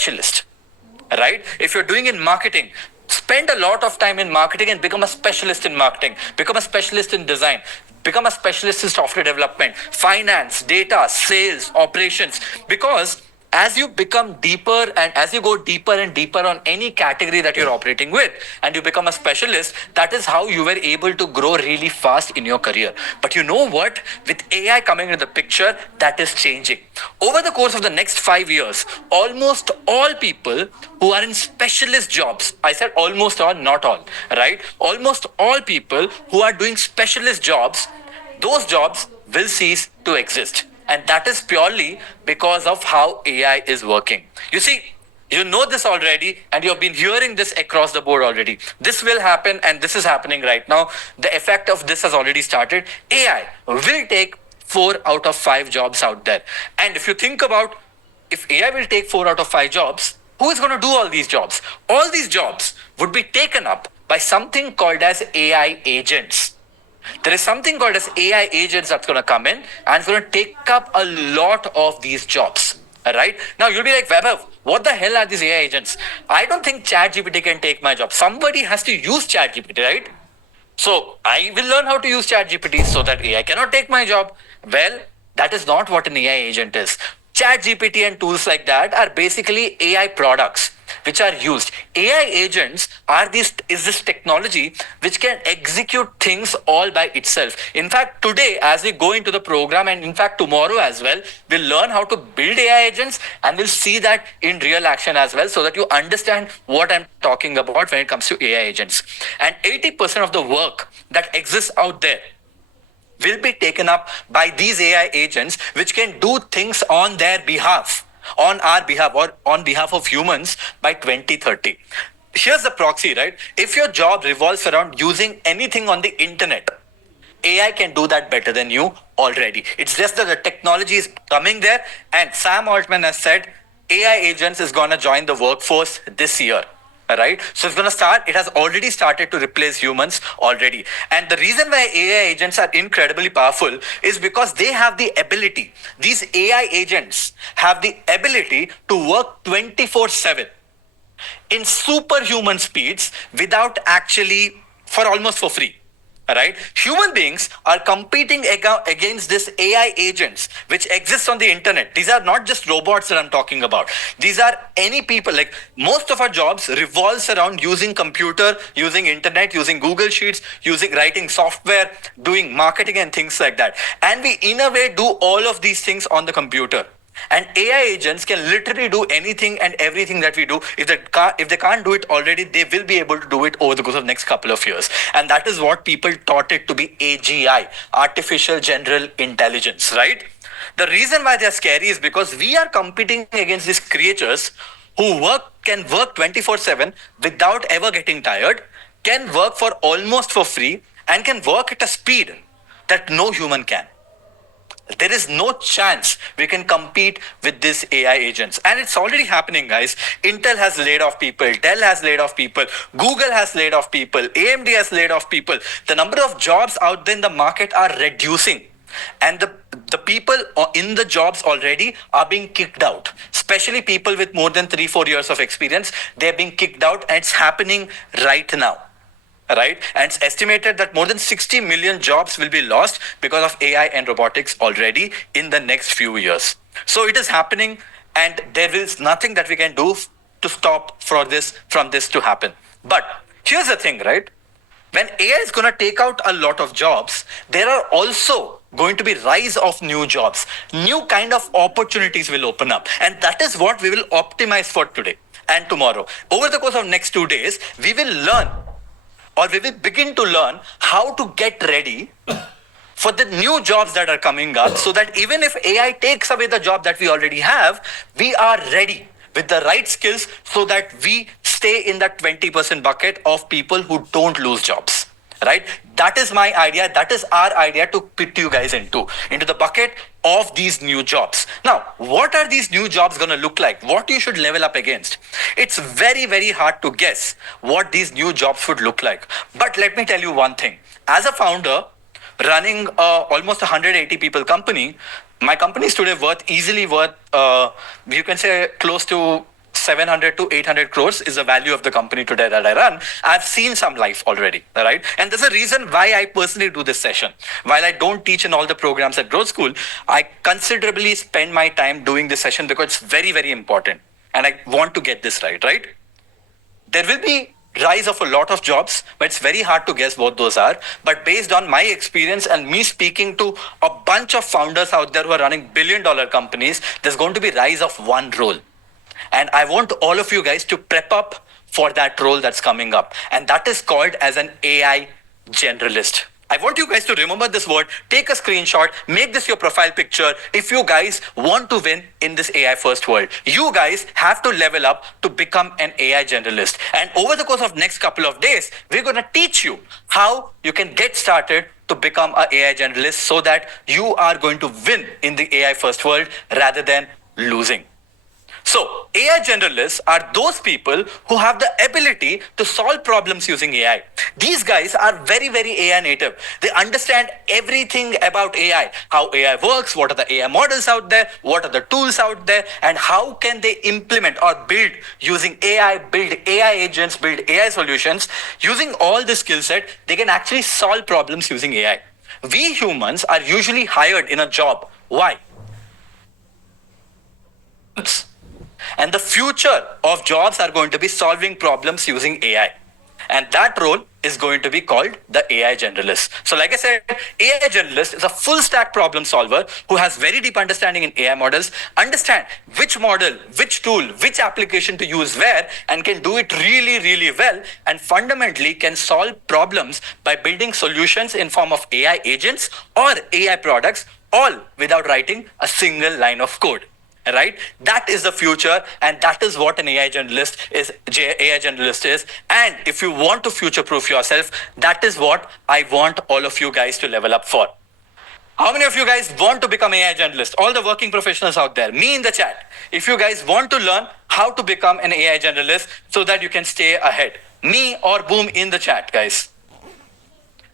specialist, right? If you're doing in marketing, spend a lot of time in marketing and become a specialist in marketing, become a specialist in design, become a specialist in software development, finance, data, sales, operations. Because as you become deeper and as you go deeper and deeper on any category that you're operating with and you become a specialist, that is how you were able to grow really fast in your career. But you know what? With AI coming into the picture, that is changing. Over the course of the next 5 years, almost all people who are in specialist jobs, I said almost all, not all, right? Almost all people who are doing specialist jobs, those jobs will cease to exist. And that is purely because of how AI is working. You see, you know this already, and you've been hearing this across the board already. This will happen, and this is happening right now. The effect of this has already started. AI will take 4 out of 5 jobs out there. And if you think about if AI will take 4 out of 5 jobs, who is going to do all these jobs? All these jobs would be taken up by something called as AI agents. There is something called as AI agents that's going to come in and it's going to take up a lot of these jobs. All right. Now you'll be like, Vaibhav, what the hell are these AI agents? I don't think ChatGPT can take my job. Somebody has to use ChatGPT, right? So I will learn how to use ChatGPT so that AI cannot take my job. Well, that is not what an AI agent is. ChatGPT and tools like that are basically AI products which are used. AI agents is this technology which can execute things all by itself. In fact, today, as we go into the program, and in fact tomorrow as well, we'll learn how to build AI agents and we'll see that in real action as well, so that you understand what I'm talking about when it comes to AI agents. And 80% of the work that exists out there will be taken up by these AI agents, which can do things on their behalf, on our behalf, or on behalf of humans by 2030. Here's the proxy, right? If your job revolves around using anything on the internet, AI can do that better than you already. It's just that the technology is coming there, and Sam Altman has said AI agents is going to join the workforce this year. Right? So it's going to start, it has already started to replace humans already. And the reason why AI agents are incredibly powerful is because they have the ability, these AI agents have the ability to work 24/7 in superhuman speeds without actually, for almost for free. Right? Human beings are competing against this AI agents which exists on the internet. These are not just robots that I'm talking about. These are any people. Like most of our jobs revolves around using computer, using internet, using Google Sheets, using writing software, doing marketing and things like that. And we in a way do all of these things on the computer. And AI agents can literally do anything and everything that we do. If they can't do it already, they will be able to do it over the course of the next couple of years. And that is what people taught it to be AGI, Artificial General Intelligence, right? The reason why they're scary is because we are competing against these creatures who can work 24/7 without ever getting tired, can work for almost for free, and can work at a speed that no human can. There is no chance we can compete with these AI agents. And it's already happening, guys. Intel has laid off people. Dell has laid off people. Google has laid off people. AMD has laid off people. The number of jobs out there in the market are reducing. And the people in the jobs already are being kicked out. Especially people with more than 3-4 years of experience. They're being kicked out, and it's happening right now. Right? And it's estimated that more than 60 million jobs will be lost because of AI and robotics already in the next few years. So it is happening, and there is nothing that we can do to stop from this to happen. But here's the thing, right? When AI is going to take out a lot of jobs, there are also going to be rise of new jobs. New kind of opportunities will open up. And that is what we will optimize for today and tomorrow. Over the course of next 2 days, we will learn, or we will begin to learn how to get ready for the new jobs that are coming up, so that even if AI takes away the job that we already have, we are ready with the right skills so that we stay in that 20% bucket of people who don't lose jobs. Right? That is my idea. That is our idea to put you guys into the bucket of these new jobs. Now, what are these new jobs going to look like? What you should level up against? It's very, very hard to guess what these new jobs would look like. But let me tell you one thing. As a founder running almost 180 people company, my company is today easily worth, you can say close to 700 to 800 crores is the value of the company today that I run. I've seen some life already, right? And there's a reason why I personally do this session. While I don't teach in all the programs at Growth School, I considerably spend my time doing this session because it's very, very important. And I want to get this right, right? There will be rise of a lot of jobs, but it's very hard to guess what those are. But based on my experience and me speaking to a bunch of founders out there who are running billion-dollar companies, there's going to be rise of one role. And I want all of you guys to prep up for that role that's coming up. And that is called as an AI generalist. I want you guys to remember this word, take a screenshot, make this your profile picture. If you guys want to win in this AI first world, you guys have to level up to become an AI generalist. And over the course of next couple of days, we're going to teach you how you can get started to become an AI generalist so that you are going to win in the AI first world rather than losing. So, AI generalists are those people who have the ability to solve problems using AI. These guys are very, very AI native. They understand everything about AI, how AI works, what are the AI models out there, what are the tools out there, and how can they implement or build using AI, build AI agents, build AI solutions. Using all this skill set, they can actually solve problems using AI. We humans are usually hired in a job. Why? And the future of jobs are going to be solving problems using AI. And that role is going to be called the AI generalist. So like I said, AI generalist is a full stack problem solver who has very deep understanding in AI models, understand which model, which tool, which application to use where, and can do it really, really well, and fundamentally can solve problems by building solutions in form of AI agents or AI products, all without writing a single line of code. Right? That is the future, and that is what an AI generalist is. And if you want to future-proof yourself, that is what I want all of you guys to level up for. How many of you guys want to become AI generalist? All the working professionals out there, me in the chat. If you guys want to learn how to become an AI generalist so that you can stay ahead, me or boom in the chat, guys.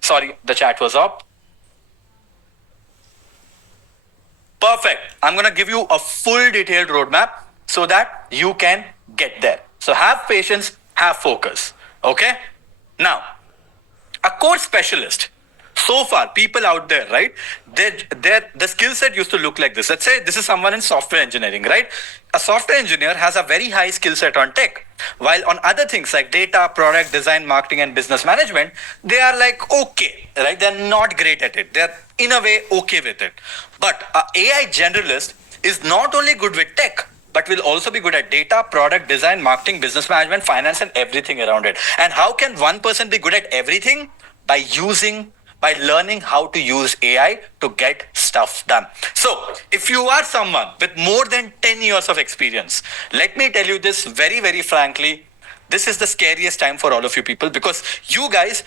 Sorry, the chat was up. Perfect. I'm going to give you a full detailed roadmap so that you can get there. So have patience, have focus. Okay? Now, a core specialist. So far, people out there, right? The skill set used to look like this. Let's say this is someone in software engineering, right? A software engineer has a very high skill set on tech. While on other things like data, product, design, marketing, and business management, they are like okay, right? They're not great at it. They're in a way okay with it. But an AI generalist is not only good with tech, but will also be good at data, product, design, marketing, business management, finance, and everything around it. And how can one person be good at everything? By learning how to use AI to get stuff done. So, if you are someone with more than 10 years of experience, let me tell you this very, very frankly, this is the scariest time for all of you people because you guys,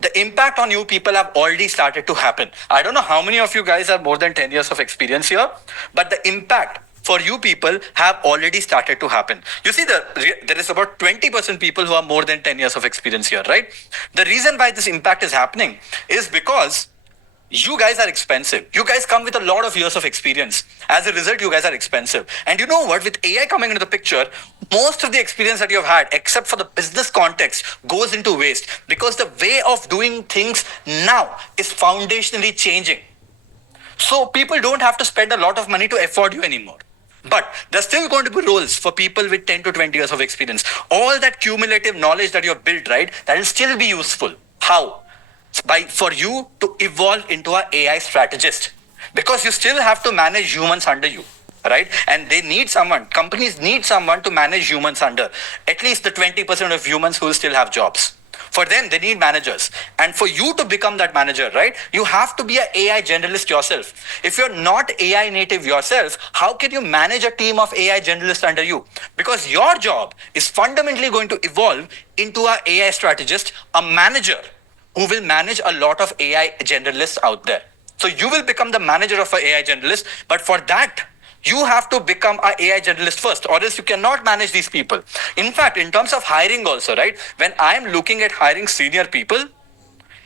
the impact on you people have already started to happen. I don't know how many of you guys have more than 10 years of experience here, but the impact for you people have already started to happen. You see, there is about 20% people who are more than 10 years of experience here, right? The reason why this impact is happening is because you guys are expensive. You guys come with a lot of years of experience. As a result, you guys are expensive. And you know what? With AI coming into the picture, most of the experience that you've had, except for the business context, goes into waste because the way of doing things now is foundationally changing. So people don't have to spend a lot of money to afford you anymore. But there's still going to be roles for people with 10 to 20 years of experience. All that cumulative knowledge that you've built, right, that will still be useful. How? For you to evolve into an AI strategist. Because you still have to manage humans under you, right? And they need someone, companies need someone to manage humans under. At least the 20% of humans who will still have jobs. For them, they need managers. And for you to become that manager, right, you have to be an AI generalist yourself. If you're not AI native yourself, how can you manage a team of AI generalists under you? Because your job is fundamentally going to evolve into an AI strategist, a manager who will manage a lot of AI generalists out there. So you will become the manager of an AI generalist, but for that, you have to become an AI generalist first, or else you cannot manage these people. In fact, in terms of hiring also, right, when I'm looking at hiring senior people,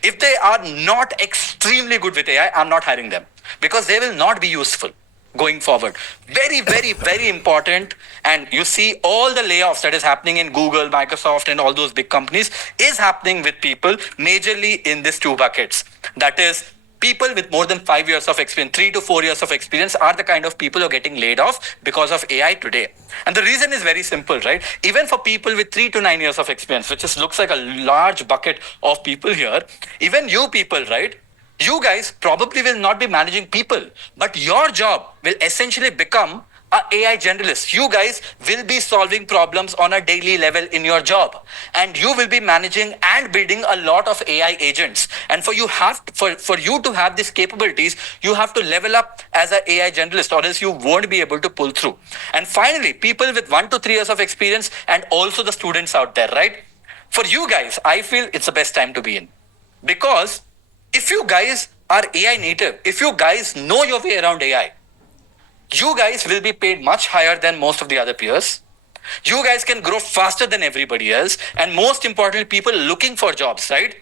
if they are not extremely good with AI, I'm not hiring them because they will not be useful. going forward. Very, very, very important. And you see all the layoffs that is happening in Google, Microsoft, and all those big companies is happening with people majorly in these two buckets. That is, people with more than 5 years of experience, 3 to 4 years of experience are the kind of people who are getting laid off because of AI today. And the reason is very simple, right? Even for people with 3 to 9 years of experience, which is, looks like a large bucket of people here, even you people, right? You guys probably will not be managing people, but your job will essentially become a AI generalist. You guys will be solving problems on a daily level in your job, and you will be managing and building a lot of AI agents. And for you to have these capabilities, you have to level up as an AI generalist, or else you won't be able to pull through. And finally, people with 1 to 3 years of experience, and also the students out there, right? For you guys, I feel it's the best time to be in, because if you guys are AI native, if you guys know your way around AI, you guys will be paid much higher than most of the other peers. You guys can grow faster than everybody else. And most importantly, people looking for jobs, right?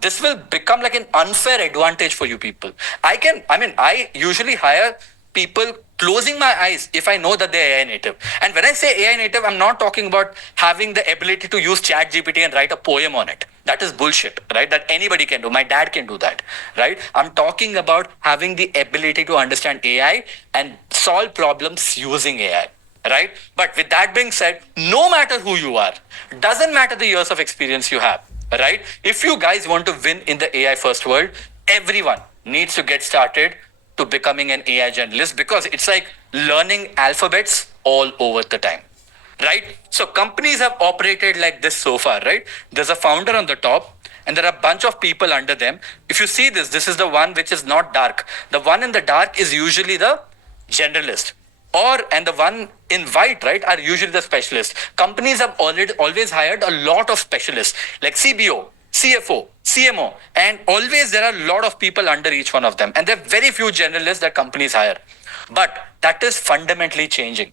This will become like an unfair advantage for you people. I usually hire people closing my eyes if I know that they're AI native. And when I say AI native, I'm not talking about having the ability to use Chat GPT and write a poem on it. That is bullshit, right? That anybody can do. My dad can do that, right? I'm talking about having the ability to understand AI and solve problems using AI, right? But with that being said, no matter who you are, doesn't matter the years of experience you have, right? If you guys want to win in the AI first world, everyone needs to get started to becoming an AI generalist, because it's like learning alphabets all over the time, right? So companies have operated like this so far, right? There's a founder on the top and there are a bunch of people under them. If you see this is the one which is not dark. The one in the dark is usually the generalist, and the one in white, right, are usually the specialists. Companies have always hired a lot of specialists like CBO, CFO, CMO, and always there are a lot of people under each one of them. And there are very few generalists that companies hire. But that is fundamentally changing.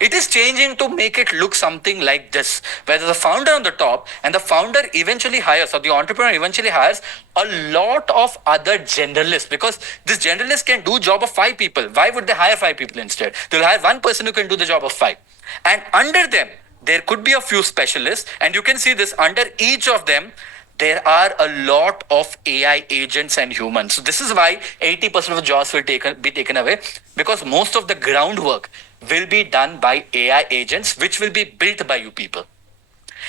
It is changing to make it look something like this, where there's a founder on the top, and the founder eventually hires, or the entrepreneur eventually hires a lot of other generalists, because this generalist can do job of 5 people. Why would they hire 5 people instead? They'll hire one person who can do the job of 5. And under them, there could be a few specialists, and you can see this under each of them, there are a lot of AI agents and humans. So this is why 80% of jobs will be taken away, because most of the groundwork will be done by AI agents, which will be built by you people.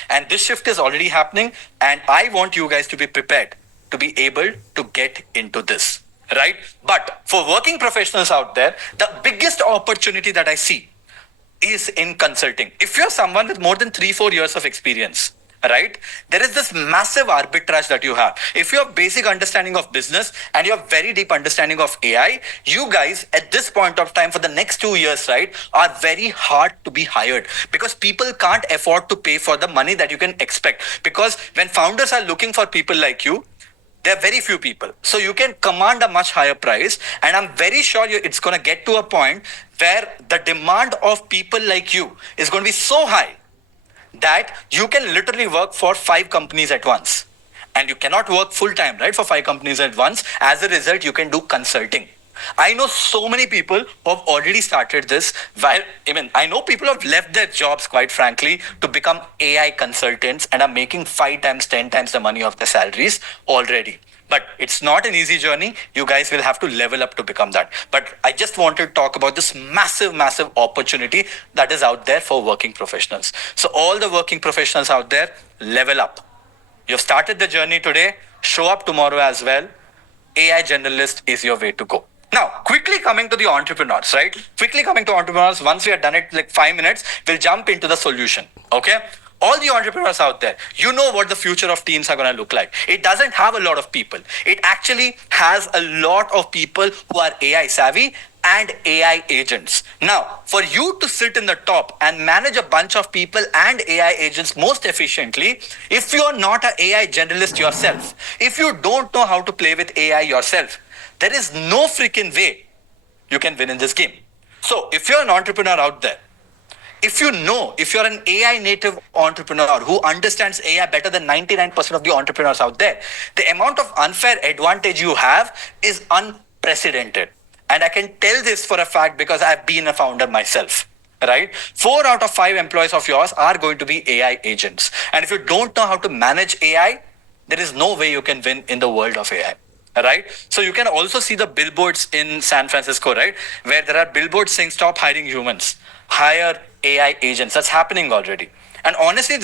And this shift is already happening, and I want you guys to be prepared to be able to get into this, right? But for working professionals out there, the biggest opportunity that I see is in consulting. If you're someone with more than 3-4 years of experience, right, there is this massive arbitrage that you have. If you have basic understanding of business and you have very deep understanding of AI, you guys at this point of time for the next 2 years, right, are very hard to be hired, because people can't afford to pay for the money that you can expect. Because when founders are looking for people like you, there are very few people. So you can command a much higher price. And I'm very sure it's going to get to a point where the demand of people like you is going to be so high that you can literally work for 5 companies at once. And you cannot work full time, right, for 5 companies at once. As a result, you can do consulting. I know so many people who have already started this. I know people who have left their jobs, quite frankly, to become AI consultants and are making 5 times, 10 times the money of their salaries already. But it's not an easy journey. You guys will have to level up to become that. But I just wanted to talk about this massive, massive opportunity that is out there for working professionals. So all the working professionals out there, level up. You've started the journey today. Show up tomorrow as well. AI generalist is your way to go. Now, quickly coming to the entrepreneurs, right? Once we are done it like 5 minutes, we'll jump into the solution. Okay? All the entrepreneurs out there, you know what the future of teams are going to look like. It doesn't have a lot of people. It actually has a lot of people who are AI savvy and AI agents. Now, for you to sit in the top and manage a bunch of people and AI agents most efficiently, if you're not an AI generalist yourself, if you don't know how to play with AI yourself, there is no freaking way you can win in this game. So if you're an entrepreneur out there, if you're an AI native entrepreneur who understands AI better than 99% of the entrepreneurs out there, the amount of unfair advantage you have is unprecedented. And I can tell this for a fact because I've been a founder myself. Right? 4 out of 5 employees of yours are going to be AI agents. And if you don't know how to manage AI, there is no way you can win in the world of AI. Right? So you can also see the billboards in San Francisco, right? Where there are billboards saying stop hiring humans, hire AI agents. That's happening already. And honestly,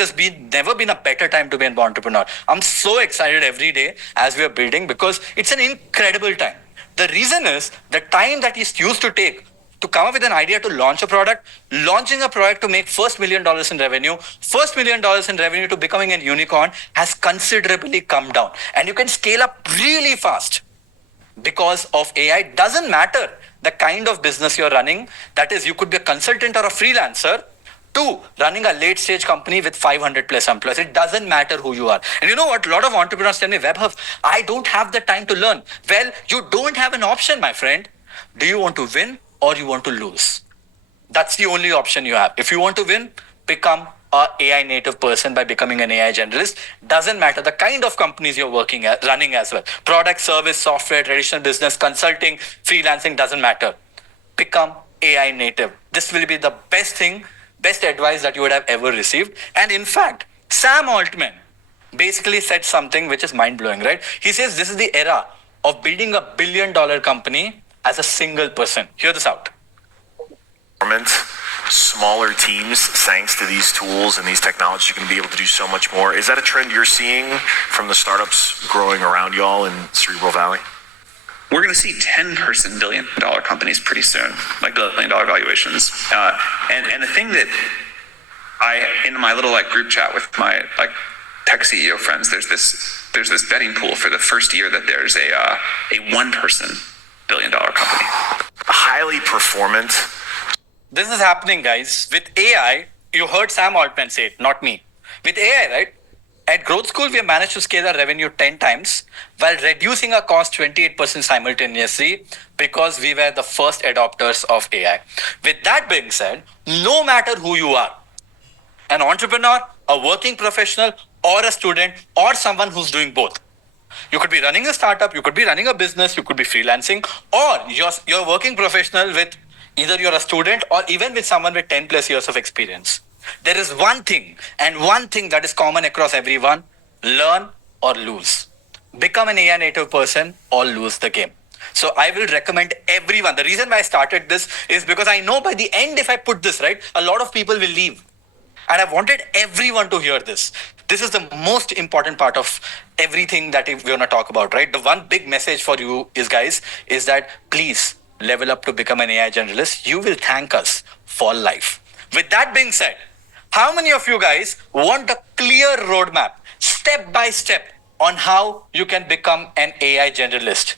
never been a better time to be an entrepreneur. I'm so excited every day as we are building because it's an incredible time. The reason is the time that it used to take to come up with an idea to launch a product, launching a product to make first $1 million in revenue, first $1 million in revenue to becoming a unicorn has considerably come down. And you can scale up really fast because of AI. Doesn't matter the kind of business you're running. That is, you could be a consultant or a freelancer to running a late stage company with 500 plus employees. It doesn't matter who you are. And you know what? A lot of entrepreneurs tell me, Vaibhav, I don't have the time to learn. Well, you don't have an option, my friend. Do you want to win or you want to lose? That's the only option you have. If you want to win, become a AI native person by becoming an AI generalist. Doesn't matter the kind of companies you're working at, running as well. Product, service, software, traditional business, consulting, freelancing, doesn't matter. Become AI native. This will be the best thing, best advice that you would have ever received. And in fact, Sam Altman basically said something which is mind blowing, right? He says this is the era of building a $1 billion company as a single person. Hear this out. Smaller teams, thanks to these tools and these technologies, you can be able to do so much more. Is that a trend you're seeing from the startups growing around y'all in Cerebral Valley? We're going to see 10-person billion-dollar companies pretty soon, like billion-dollar valuations. And the thing that in my little group chat with my tech CEO friends, there's this betting pool for the first year that there's a one-person billion-dollar company. Highly performant. This is happening, guys. With AI, you heard Sam Altman say it, not me. With AI, right? At Growth School, we have managed to scale our revenue 10 times while reducing our cost 28% simultaneously because we were the first adopters of AI. With that being said, no matter who you are, an entrepreneur, a working professional, or a student, or someone who's doing both. You could be running a startup, you could be running a business, you could be freelancing, or you're a working professional with either you're a student or even with someone with 10 plus years of experience. There is one thing that is common across everyone: learn or lose. Become an AI native person or lose the game. So I will recommend everyone. The reason why I started this is because I know by the end, if I put this right, a lot of people will leave. And I wanted everyone to hear this. This is the most important part of everything that we're going to talk about, right? The one big message for you is, guys, is that please level up to become an AI generalist. You will thank us for life. With that being said, how many of you guys want a clear roadmap, step by step, on how you can become an AI generalist?